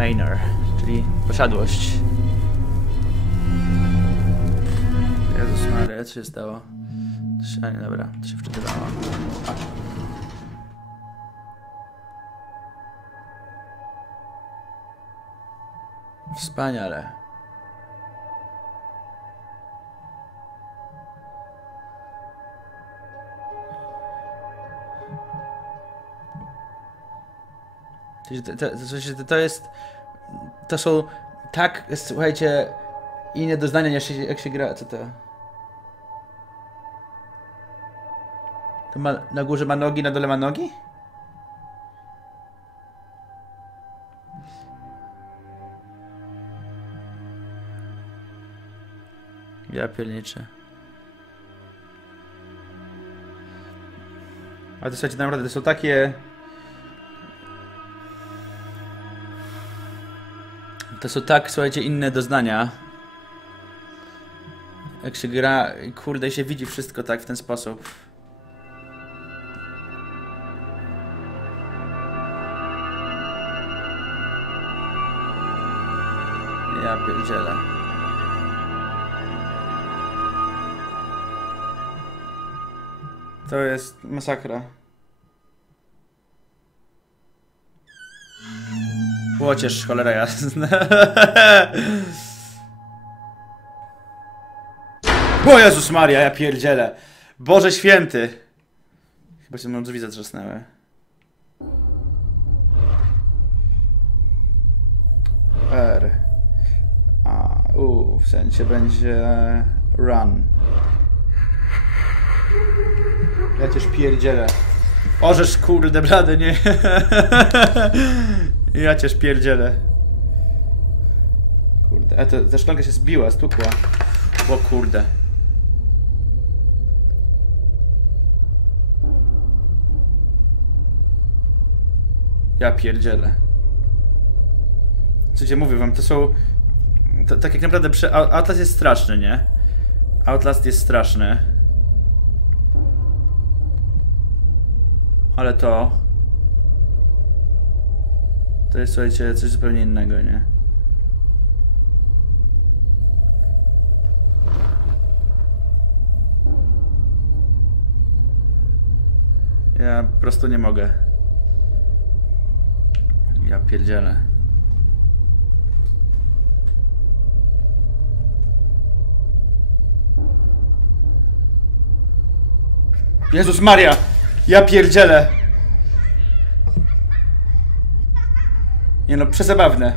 Manor, czyli posiadłość. Jezus Maria, co się stało? A nie, dobra, to się wczytywało. Wspaniale. To, to, to, to jest. To są tak, słuchajcie, inne doznania niż jak się gra. Co to? To ma, na górze ma nogi, na dole ma nogi? Ja pierniczę. Ale to słuchajcie, naprawdę, to są takie... To są tak, słuchajcie, inne doznania. Jak się gra, kurde, się widzi wszystko tak w ten sposób. Ja pierdzielę. To jest masakra. Łocież, cholera jasna. O Jezus Maria, ja pierdzielę. Boże święty. Chyba się mną drzwi zatrzasnęły. R. A, U, w sensie będzie run. Ja cię pierdzielę. Ożeż kurde blady, nie. ja cię pierdzielę. Kurde, a to, ta szklanka się zbiła, stukła. O kurde. Ja pierdzielę. Co cię mówię wam, to są... To, tak jak naprawdę przy... Atlas jest straszny, nie? Outlast jest straszny. Ale to... To jest, słuchajcie, coś zupełnie innego, nie? Ja po prostu nie mogę. Ja pierdzielę. Jezus Maria! Ja pierdzielę! Nie no, przezabawne.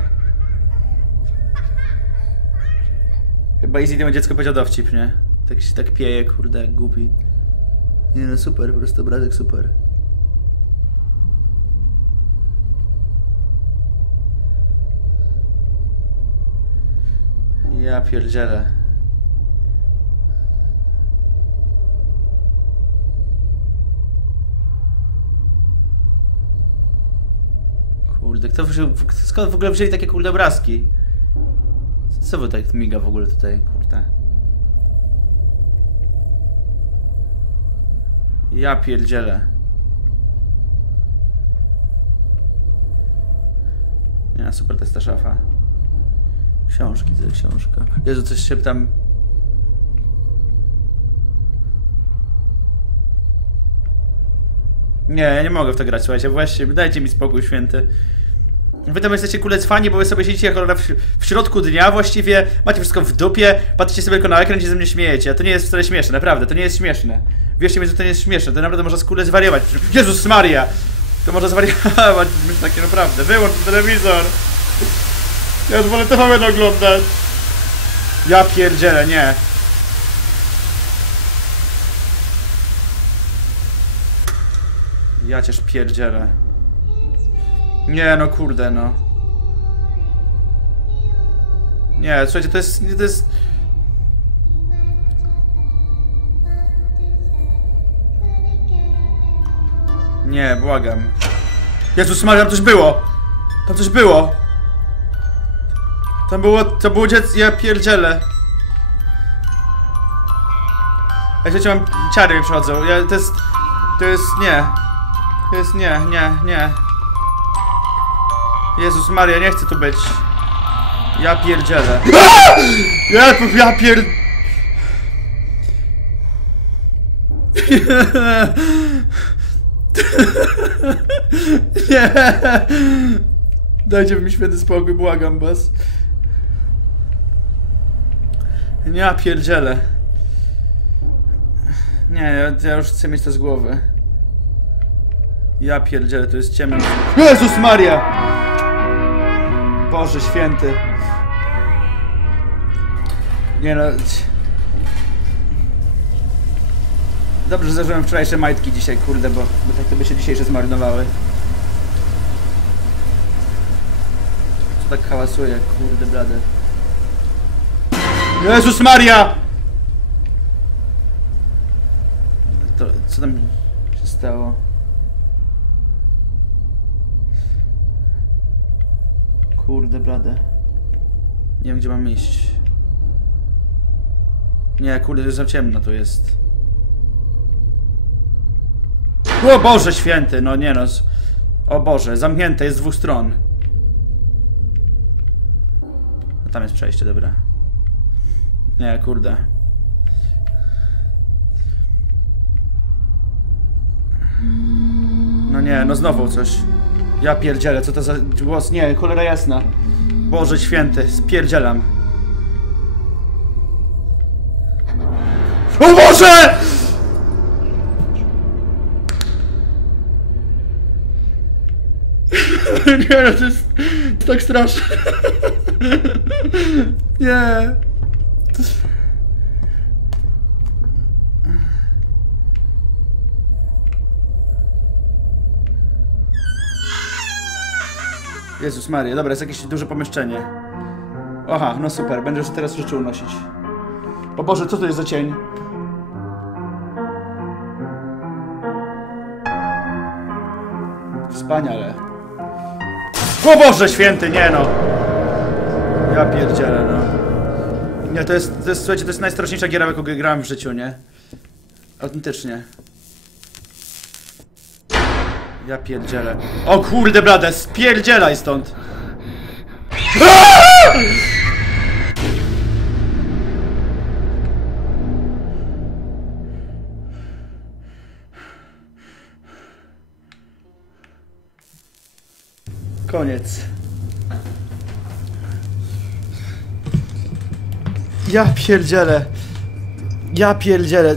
Chyba Easy temu dziecko powiedział dowcip, nie? Tak się tak pieje, kurde, jak głupi. Nie no, super, po prostu obrazek super. Ja pierdzielę. Kurde, kto skąd w ogóle wzięli takie kurde obrazki? Co wy tak miga w ogóle tutaj, kurde? Ja pierdzielę. Nie, super, to jest ta szafa. Książki, to książka. Jezu, coś się tam... Nie, ja nie mogę w to grać, słuchajcie, właściwie, dajcie mi spokój święty. Wy tam jesteście kulecwani, bo wy sobie siedzicie cholera w, w środku dnia właściwie, macie wszystko w dupie, patrzycie sobie tylko na ekran i ze mnie śmiejecie, a to nie jest wcale śmieszne, naprawdę, to nie jest śmieszne. Wierzcie mi, że to nie jest śmieszne, to naprawdę można skule zwariować. Jezus Maria! To można zwariować, myślę takie naprawdę, wyłącz telewizor! Ja już wolę TVN oglądać! Ja pierdzielę, nie. Ja cię pierdzielę. Nie, no kurde, no. Nie, słuchajcie, to jest... To jest... Nie, błagam. Jezus Maria, tam coś było! Tam coś było! Tam było, to było dziecko, ja pierdzielę. Ja słuchajcie, mam, ciary mi przychodzą, ja, to jest, to jest, nie. To jest, nie, nie, nie. Jezus Maria, nie chcę tu być. Ja pierdzielę. Ja, ja pier... Nie. Dajcie mi święty spokój, błagam was. Nie, ja pierdzielę. Nie, ja, ja już chcę mieć to z głowy. Ja pierdzielę, to jest ciemno. Jezus Maria! Boże święty. Nie no... Dobrze, że zażyłem wczorajsze majtki dzisiaj, kurde, bo, bo tak to by się dzisiejsze zmarnowały. Co tak hałasuje, kurde blade. Jezus Maria! To, co tam się stało? Kurde blade. Nie wiem gdzie mam iść. Nie, kurde, już za ciemno tu jest. O Boże święty, no nie no. O Boże, zamknięte jest z dwóch stron. A tam jest przejście, dobra. Nie, kurde. No nie, no znowu coś. Ja pierdzielę, co to za głos? Nie, cholera jasna. Boże święty, spierdzielam. O Boże! Nie, to jest tak straszne. Nie. Jezus Maria, dobra, jest jakieś duże pomieszczenie. Aha, no super, będę teraz rzeczy unosić. O Boże, co to jest za cień? Wspaniale. O Boże święty, nie no! Ja pierdzielę, no. Nie, to jest, to jest, słuchajcie, to jest najstraszniejsza giera, jaką grałem w życiu, nie? Autentycznie. Ja pierdzielę. O kurde blade, spierdzielaj stąd! Koniec. Ja pierdzielę. Ja pierdzielę.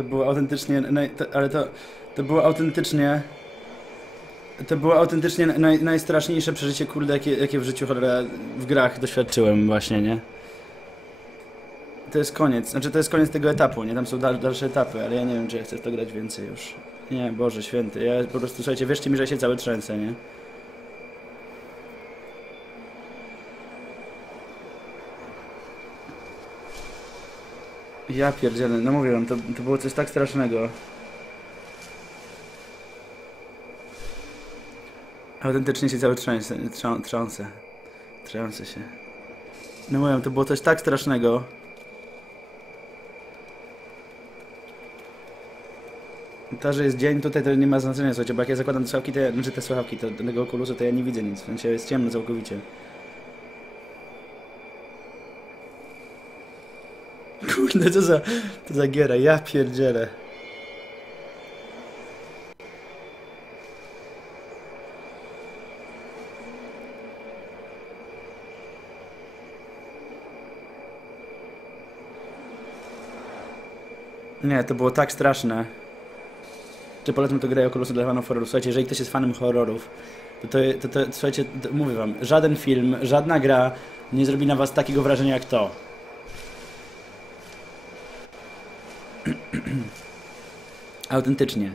To było autentycznie, naj, to, ale to, to było autentycznie, to było autentycznie naj, najstraszniejsze przeżycie, kurde, jakie, jakie w życiu cholera w grach doświadczyłem właśnie, nie? To jest koniec, znaczy to jest koniec tego etapu, nie? Tam są dal, dalsze etapy, ale ja nie wiem, czy ja chcę w to grać więcej już. Nie, Boże Święty, ja po prostu, słuchajcie, wierzcie mi, że ja się cały trzęsę, nie? Ja pierdzielę, no mówię wam, to, to było coś tak strasznego. Autentycznie się cały trzęsę, trząsę się. No mówię, to było coś tak strasznego. To, że jest dzień tutaj, to nie ma znaczenia, słuchajcie, bo jak ja zakładam te słuchawki, ja, znaczy te słuchawki, to, tego okulusu, to ja nie widzę nic, w sensie jest ciemno całkowicie. Kurde, co za, to za giera, ja pierdzielę. Nie, to było tak straszne. Czy polecam to grę Oculusy dla fanów horrorów? Słuchajcie, jeżeli ktoś jest fanem horrorów, to, to, to, to słuchajcie, to, mówię wam, żaden film, żadna gra nie zrobi na was takiego wrażenia jak to. Autentycznie.